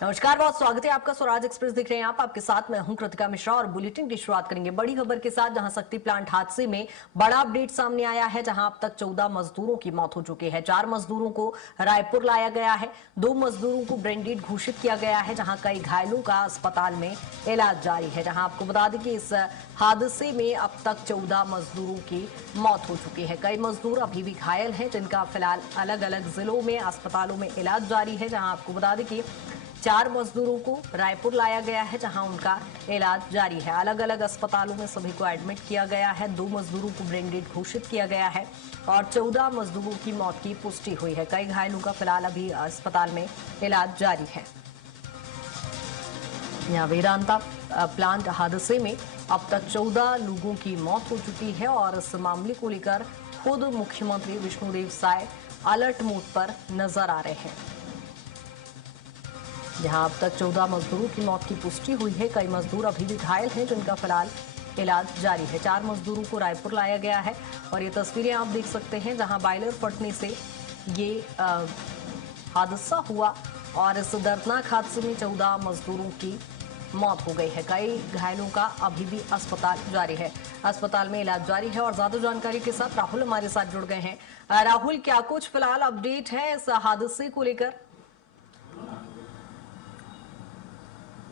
नमस्कार, बहुत स्वागत है आपका। स्वराज एक्सप्रेस देख रहे हैं आप। आपके साथ मैं हूं कृतिका मिश्रा और बुलेटिन की शुरुआत करेंगे बड़ी खबर के साथ, जहां शक्ति प्लांट हादसे में बड़ा अपडेट सामने आया है। जहां अब तक 14 मजदूरों की मौत हो चुकी है। 4 मजदूरों को रायपुर लाया गया है, 2 मजदूरों को ब्रेनडेड घोषित किया गया है, जहां कई घायलों का अस्पताल में इलाज जारी है। जहां आपको बता दें कि इस हादसे में अब तक 14 मजदूरों की मौत हो चुकी है। कई मजदूर अभी भी घायल हैं, जिनका फिलहाल अलग अलग जिलों में अस्पतालों में इलाज जारी है। जहां आपको बता दें कि 4 मजदूरों को रायपुर लाया गया है, जहां उनका इलाज जारी है। अलग अलग अस्पतालों में सभी को एडमिट किया गया है। 2 मजदूरों को ब्रेनडेड घोषित किया गया है और 14 मजदूरों की मौत की पुष्टि हुई है। कई घायलों का फिलहाल अभी अस्पताल में इलाज जारी है। यहाँ वेदांता प्लांट हादसे में अब तक 14 लोगों की मौत हो चुकी है और इस मामले को लेकर खुद मुख्यमंत्री विष्णुदेव साय अलर्ट मोड पर नजर आ रहे हैं। जहां अब तक 14 मजदूरों की मौत की पुष्टि हुई है। कई मजदूर अभी भी घायल हैं, जिनका फिलहाल इलाज जारी है। 4 मजदूरों को रायपुर लाया गया है और ये तस्वीरें आप देख सकते हैं, जहां बॉयलर फटने से ये हादसा हुआ और इस दर्दनाक हादसे में 14 मजदूरों की मौत हो गई है। कई घायलों का अभी भी अस्पताल जारी है, अस्पताल में इलाज जारी है। और ज्यादा जानकारी के साथ राहुल हमारे साथ जुड़ गए हैं। राहुल, क्या कुछ फिलहाल अपडेट है इस हादसे को लेकर?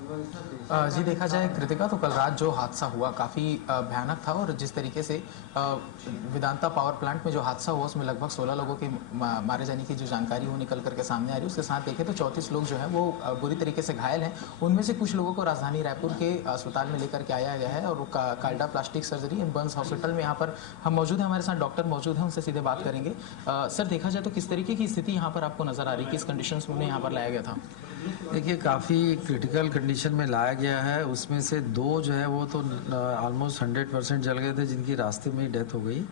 जी, देखा जाए कृतिका तो कल रात जो हादसा हुआ काफ़ी भयानक था। और जिस तरीके से वेदांता पावर प्लांट में जो हादसा हुआ उसमें लगभग 16 लोगों के मारे जाने की जो जानकारी वो निकल करके सामने आ रही है। उसके साथ देखें तो 34 लोग जो हैं वो बुरी तरीके से घायल हैं। उनमें से कुछ लोगों को राजधानी रायपुर के अस्पताल में लेकर के आया गया है और Kalda plastic surgery and burns hospital में यहाँ पर हम मौजूद हैं। हमारे साथ डॉक्टर मौजूद हैं, उनसे सीधे बात करेंगे। सर, देखा जाए तो किस तरीके की स्थिति यहाँ पर आपको नजर आ रही है, किस कंडीशन में उन्हें यहाँ पर लाया गया था? देखिए, काफ़ी क्रिटिकल कंडीशन में लाया गया है। उसमें से 2 जो है वो तो ऑलमोस्ट 100% जल गए थे, जिनकी रास्ते में ही डेथ हो गई,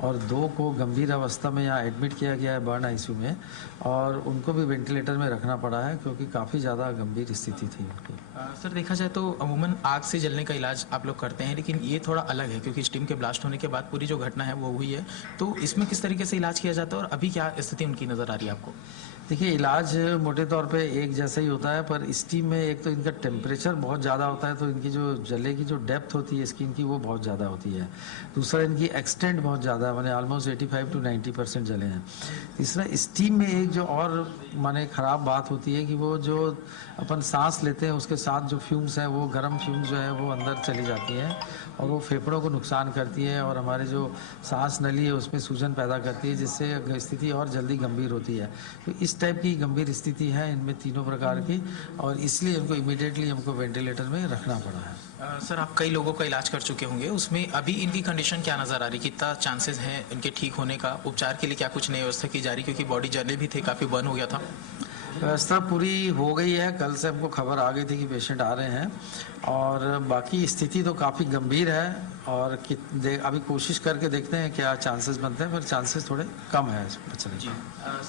और 2 को गंभीर अवस्था में यहाँ एडमिट किया गया है बर्न आईसीयू में, और उनको भी वेंटिलेटर में रखना पड़ा है क्योंकि काफ़ी ज़्यादा गंभीर स्थिति थी उनकी। सर, देखा जाए तो अमूमन आग से जलने का इलाज आप लोग करते हैं, लेकिन ये थोड़ा अलग है क्योंकि स्टीम के ब्लास्ट होने के बाद पूरी जो घटना है वो हुई है। तो इसमें किस तरीके से इलाज किया जाता है और अभी क्या स्थिति उनकी नज़र आ रही है आपको? देखिए, इलाज मोटे तौर पे एक जैसा ही होता है, पर स्टीम में एक तो इनका टेम्परेचर बहुत ज़्यादा होता है, तो इनकी जो जले की जो डेप्थ होती है स्किन की वो बहुत ज़्यादा होती है। दूसरा, इनकी एक्सटेंट बहुत ज़्यादा है, माने ऑलमोस्ट 85 to 90% जले हैं। तीसरा, स्टीम में एक जो और माने ख़राब बात होती है कि वो जो अपन सांस लेते हैं उसके साथ जो फ्यूम्स हैं, वो गर्म फ्यूम्स जो है वो अंदर चली जाती हैं और वो फेफड़ों को नुकसान करती है और हमारे जो सांस नली है उसमें सूजन पैदा करती है, जिससे स्थिति और जल्दी गंभीर होती है। तो इस टाइप की गंभीर स्थिति है इनमें तीनों प्रकार की, और इसलिए इनको इमीडिएटली हमको वेंटिलेटर में रखना पड़ा है। सर, आप कई लोगों का इलाज कर चुके होंगे, उसमें अभी इनकी कंडीशन क्या नज़र आ रही, कितना चांसेस हैं इनके ठीक होने का? उपचार के लिए क्या कुछ नई व्यवस्था की जा रही, क्योंकि बॉडी जले भी थे, काफ़ी बर्न हो गया था? व्यवस्था पूरी हो गई है। कल से हमको खबर आ गई थी कि पेशेंट आ रहे हैं, और बाकी स्थिति तो काफ़ी गंभीर है, और अभी कोशिश करके देखते हैं क्या चांसेस बनते हैं, पर चांसेस थोड़े कम है बचने जी।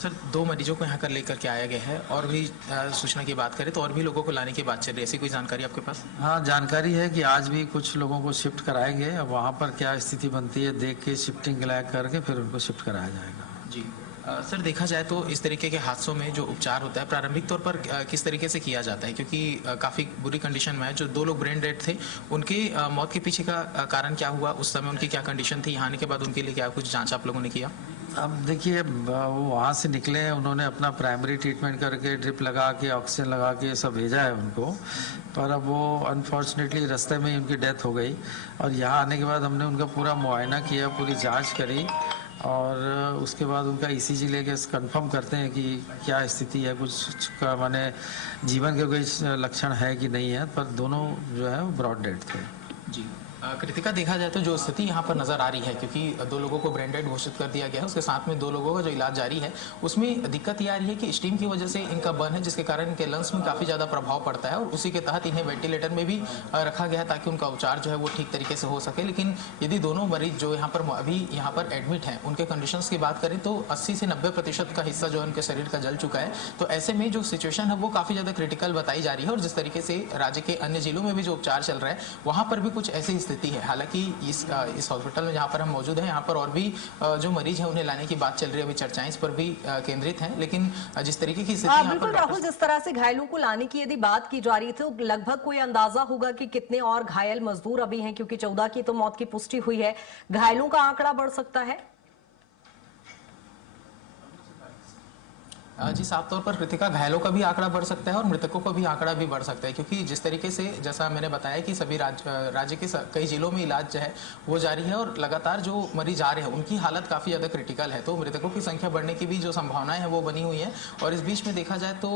सर, 2 मरीजों को यहाँ कर लेकर के आया गया है, और भी सूचना की बात करें तो और भी लोगों को लाने की बात चल रही है, ऐसी कोई जानकारी आपके पास? हाँ, जानकारी है कि आज भी कुछ लोगों को शिफ्ट कराएंगे। अब वहाँ पर क्या स्थिति बनती है देख के शिफ्टिंग करके फिर उनको शिफ्ट कराया जाएगा। जी। सर, देखा जाए तो इस तरीके के हादसों में जो उपचार होता है प्रारंभिक तौर पर किस तरीके से किया जाता है, क्योंकि काफ़ी बुरी कंडीशन में है। जो 2 लोग ब्रेन डेड थे, उनकी मौत के पीछे का कारण क्या हुआ, उस समय उनकी क्या कंडीशन थी, यहाँ आने के बाद उनके लिए क्या कुछ जांच आप लोगों ने किया? अब देखिए, वो वहाँ से निकले हैं, उन्होंने अपना प्राइमरी ट्रीटमेंट करके ड्रिप लगा के ऑक्सीजन लगा के सब भेजा है उनको, पर अब वो अनफॉर्चुनेटली रास्ते में ही उनकी डेथ हो गई। और यहाँ आने के बाद हमने उनका पूरा मुआयना किया, पूरी जांच करी, और उसके बाद उनका ईसीजी लेके कंफर्म करते हैं कि क्या स्थिति है, कुछ माने जीवन के कोई लक्षण है कि नहीं है, पर दोनों जो है वो ब्रॉड डेड थे। जी। कृतिका, देखा जाए तो जो स्थिति यहाँ पर नज़र आ रही है, क्योंकि 2 लोगों को ब्रेन घोषित कर दिया गया है, उसके साथ में 2 लोगों का जो इलाज जारी है, उसमें दिक्कत ये आ रही है कि स्टीम की वजह से इनका बर्न है, जिसके कारण इनके लंग्स में काफ़ी ज़्यादा प्रभाव पड़ता है, और उसी के तहत इन्हें वेंटिलेटर में भी रखा गया है ताकि उनका उपचार जो है वो ठीक तरीके से हो सके। लेकिन यदि दोनों मरीज जो यहाँ पर अभी यहाँ पर एडमिट हैं, उनके कंडीशन की बात करें तो 80 से 90% का हिस्सा जो है उनके शरीर का जल चुका है। तो ऐसे में जो सिचुएशन है वो काफ़ी ज़्यादा क्रिटिकल बताई जा रही है, और जिस तरीके से राज्य के अन्य जिलों में भी जो उपचार चल रहा है वहाँ पर भी कुछ ऐसी स्थिति है। हालांकि इस हॉस्पिटल में जहां पर हम मौजूद हैं, यहाँ पर और भी जो मरीज हैं उन्हें लाने की बात चल रही है, अभी चर्चाएं इस पर भी केंद्रित हैं। लेकिन जिस तरीके की स्थिति यहाँ बिल्कुल पर राहुल, जिस तरह से घायलों को लाने की यदि बात की जा रही थी, तो लगभग कोई अंदाजा होगा कि कितने और घायल मजदूर अभी हैं, क्योंकि 14 की तो मौत की पुष्टि हुई है। घायलों का आंकड़ा बढ़ सकता है? जी, साफ तौर पर कृतिका, घायलों का भी आंकड़ा बढ़ सकता है और मृतकों का भी आंकड़ा भी बढ़ सकता है, क्योंकि जिस तरीके से, जैसा मैंने बताया कि सभी राज्य के कई जिलों में इलाज जो है वो जारी है और लगातार जो मरीज आ रहे हैं उनकी हालत काफ़ी ज़्यादा क्रिटिकल है, तो मृतकों की संख्या बढ़ने की भी जो संभावनाएं हैं वो बनी हुई है। और इस बीच में देखा जाए तो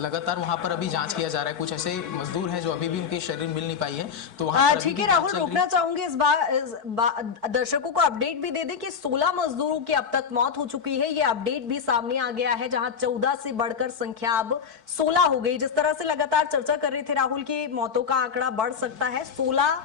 लगातार वहाँ पर अभी जाँच किया जा रहा है। कुछ ऐसे मजदूर हैं जो अभी भी उनके शरीर मिल नहीं पाई है, तो वहाँ ठीक है राहुल, रोकना चाहूंगी इस बार दर्शकों को अपडेट भी दे दें कि 16 मजदूरों की अब तक मौत हो चुकी है। ये अपडेट भी सामने आ गया है, जहां 14 से बढ़कर संख्या अब 16 हो गई। जिस तरह से लगातार चर्चा कर रहे थे राहुल की मौतों का आंकड़ा बढ़ सकता है, 16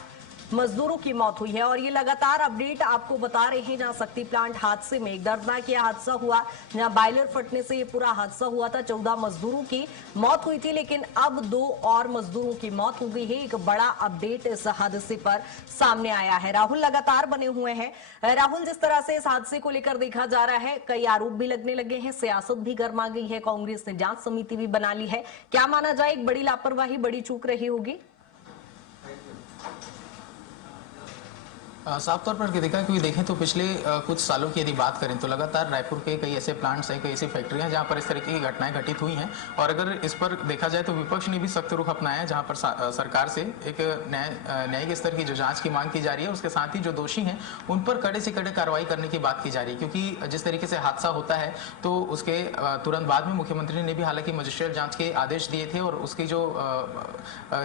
मजदूरों की मौत हुई है और ये लगातार अपडेट आपको बता रहे हैं। जहां शक्ति प्लांट हादसे में एक दर्दनाक यह हादसा हुआ, जहां बायलर फटने से ये पूरा हादसा हुआ था, 14 मजदूरों की मौत हुई थी, लेकिन अब 2 और मजदूरों की मौत हो गई है। एक बड़ा अपडेट इस हादसे पर सामने आया है। राहुल लगातार बने हुए हैं। राहुल, जिस तरह से इस हादसे को लेकर देखा जा रहा है, कई आरोप भी लगने लगे हैं, सियासत भी गर्मा गई है, कांग्रेस ने जांच समिति भी बना ली है। क्या माना जाए, एक बड़ी लापरवाही, बड़ी चूक रही होगी? साफ तौर पर देखा कि देखें तो पिछले कुछ सालों की यदि बात करें तो लगातार रायपुर के कई ऐसे प्लांट्स हैं, कई ऐसी फैक्ट्रियां हैं जहां पर इस तरीके की घटनाएं घटित हुई हैं। और अगर इस पर देखा जाए तो विपक्ष ने भी सख्त रुख अपनाया है, जहां पर सरकार से एक न्यायिक स्तर की जो जांच की मांग की जा रही है, उसके साथ ही जो दोषी हैं उन पर कड़े से कड़े कार्रवाई करने की बात की जा रही है। क्योंकि जिस तरीके से हादसा होता है तो उसके तुरंत बाद में मुख्यमंत्री ने भी हालांकि मजिस्ट्रेट जांच के आदेश दिए थे और उसकी जो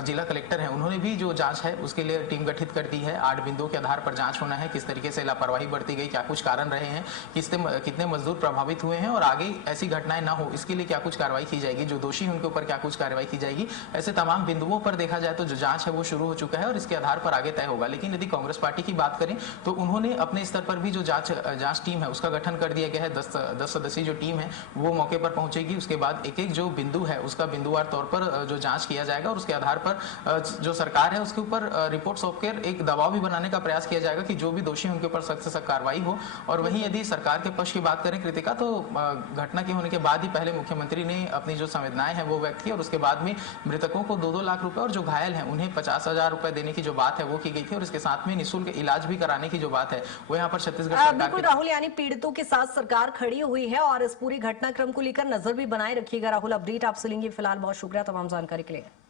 जिला कलेक्टर हैं उन्होंने भी जो जांच है उसके लिए टीम गठित कर दी है। 8 बिंदुओं के आधार पर जांच होना है, किस तरीके से लापरवाही बरती गई, क्या कुछ कारण रहे हैं, कितने मजदूर प्रभावित हुए हैं और आगे ऐसी घटनाएं ना हो इसके लिए क्या कुछ कार्रवाई की जाएगी, जो दोषी हैं उनके ऊपर क्या कुछ कार्रवाई की जाएगी। ऐसे तमाम बिंदुओं पर देखा जाए तो जो जांच है वो शुरू हो चुका है और इसके आधार पर आगे तय होगा। लेकिन यदि कांग्रेस पार्टी की बात करें तो उन्होंने अपने स्तर पर भी जो जांच टीम है उसका गठन कर दिया गया है। 10 सदस्यीय जो टीम है वो मौके पर पहुंचेगी। उसके बाद एक एक जो बिंदु है उसका बिंदुवार तौर पर जो जांच किया जाएगा और उसके आधार पर जो सरकार है उसके ऊपर रिपोर्ट सौंपकर एक दबाव भी बनाने का प्रयास किया जाएगा कि जो भी दोषी उनके ऊपर सख्त से सख्त कार्रवाई हो। और वहीं यदि सरकार के पक्ष की बात करें कृतिका, तो घटना के होने के बाद ही पहले मुख्यमंत्री ने अपनी जो संवेदनाएं हैं वो व्यक्त की और उसके बाद में मृतकों को 2-2 लाख रुपए और जो घायल हैं उन्हें 50,000 रुपए देने की जो बात है वो की गई थी और इसके साथ में निःशुल्क इलाज भी कराने की जो बात है वो यहाँ पर छत्तीसगढ़ सरकार बिल्कुल राहुल, यानी पीड़ितों के साथ सरकार खड़ी हुई है और इस पूरी घटनाक्रम को लेकर नजर भी बनाए रखिएगा। राहुल, अपडेट आपसे लेंगे। फिलहाल बहुत शुक्रिया तमाम जानकारी के लिए।